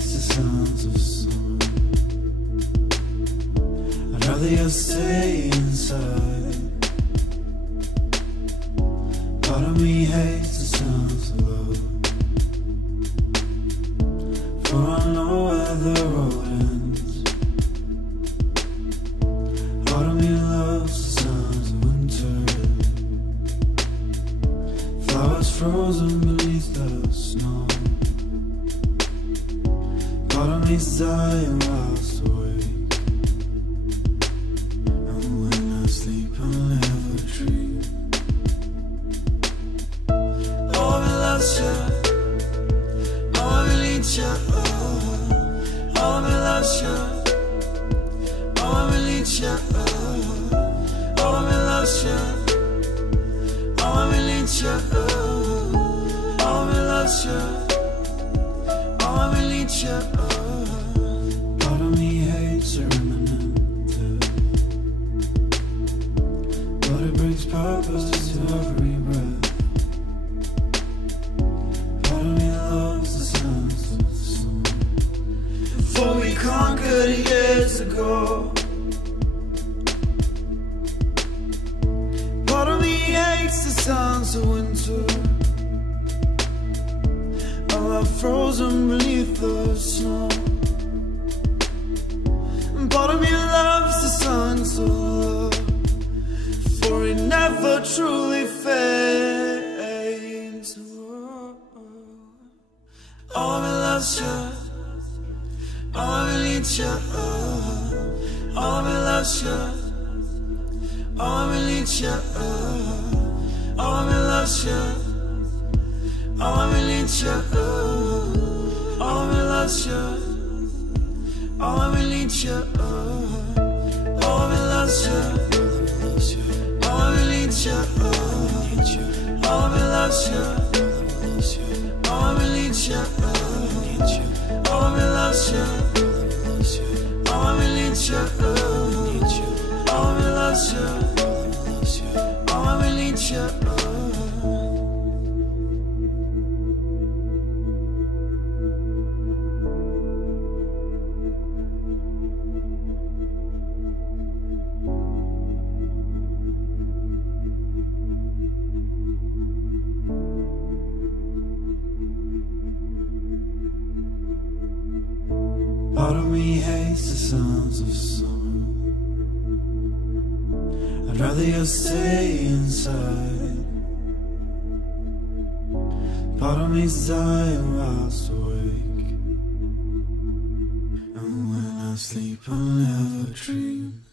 hates the sounds of summer. I'd rather you stay inside. Part of me hates the sounds of love, for I know where the road ends. Part of me loves the sounds of winter, flowers frozen beneath the snow. Part of me's dying whilst awake, and when I sleep I'll never dream. Oh, me loves ya, oh, me needs ya, oh, me loves ya, oh, me needs ya, oh, me loves ya, oh, me needs ya, oh, me loves ya. Oh, me needs ya. Part of me hates a remnant, but it brings purpose to every breath. Part of me loves the sounds of summer, for we conquered years ago. Part of me hates the sounds of winter, frozen beneath the snow. And part of me loves the songs of love, for it never truly fades. Oh, me loves ya, oh, me needs ya, oh, me loves ya, oh, me needs ya, oh, me loves ya. Oh, me needs ya, oh, me loves ya, oh, me needs ya, oh, me loves ya, oh, me needs ya, oh, me loves ya, oh, me needs ya, oh, me loves ya, oh, me needs ya, oh, me loves ya, oh, me needs ya. Part of me hates the sounds of summer. I'd rather you stay inside. Part of me's dying whilst awake, and when I sleep I'll never dream.